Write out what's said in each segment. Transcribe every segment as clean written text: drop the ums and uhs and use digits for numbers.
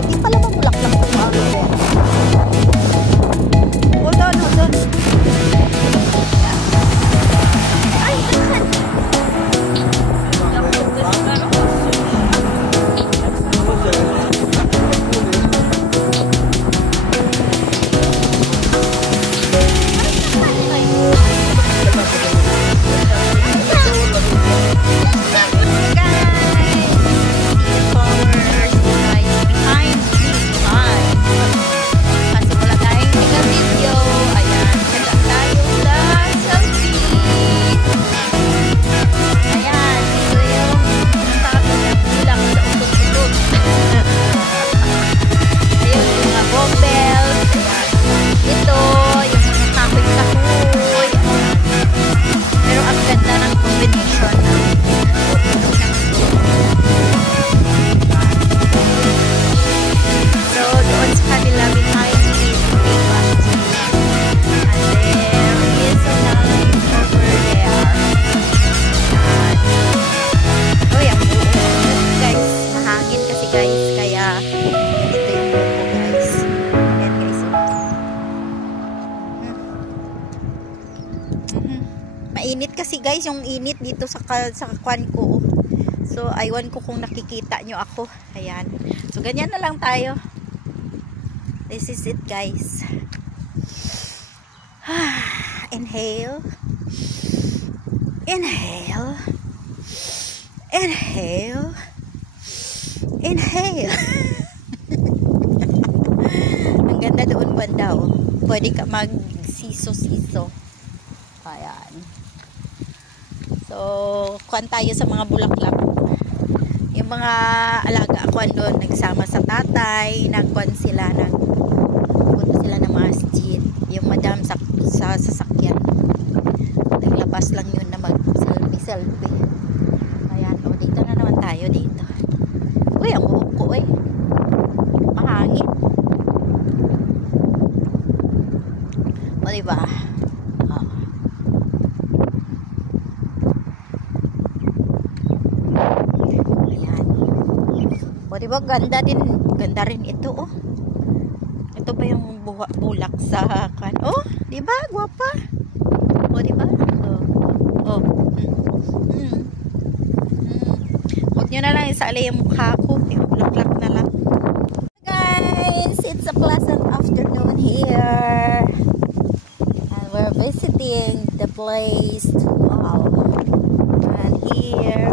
Hindi pala mamulaklak ng aloe vera. Hold on, hold on. Ay, saan? Mainit kasi guys yung init dito sa kwan ko. So aywan ko kung nakikita nyo ako. Ayan. So ganyan na lang tayo. This is it guys. Inhale. Inhale. Inhale. Inhale. Ang ganda doon banda oh. Pwede ka mag-siso-siso. Ayan. So, kuhan tayo sa mga bulaklak. Yung mga alaga kuhan doon, nagsama sa tatay, nagkuhan sila, nagpunta sila ng masjid. Yung madam sa sasakyan. Naglabas lang yun na mag-selfie. Ayan, o dito na naman tayo dito. Uy, ang buhok ko eh. Mahangin. O diba? O diba ganda rin ito oh. Ito ba yung bulak sa kan? Oh, diba gwapa? O diba? Oh. Huwag nyo na lang isali yung mukha ko, yung bulaklak na lang. Guys, it's a pleasant afternoon here. And we're visiting the place. Wow. And here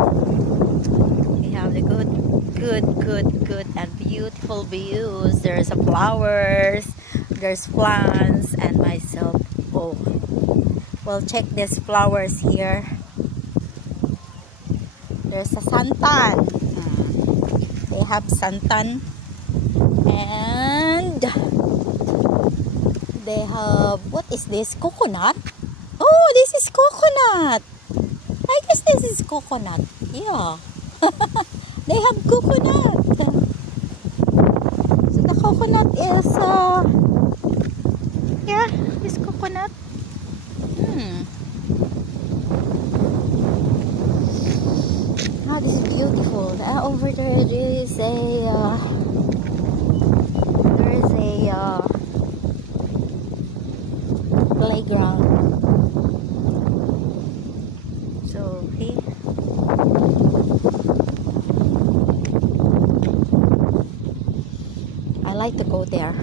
we have the good and beautiful views. There's flowers, there's plants, and myself. Oh, well, check these flowers here. There's a santan. They have santan, and they have, what is this? Coconut. Oh, this is coconut. I guess this is coconut. Yeah. They have coconut. So the coconut is yeah, this coconut. Ah, this is beautiful. Over there is a playground. So here. I like to go there.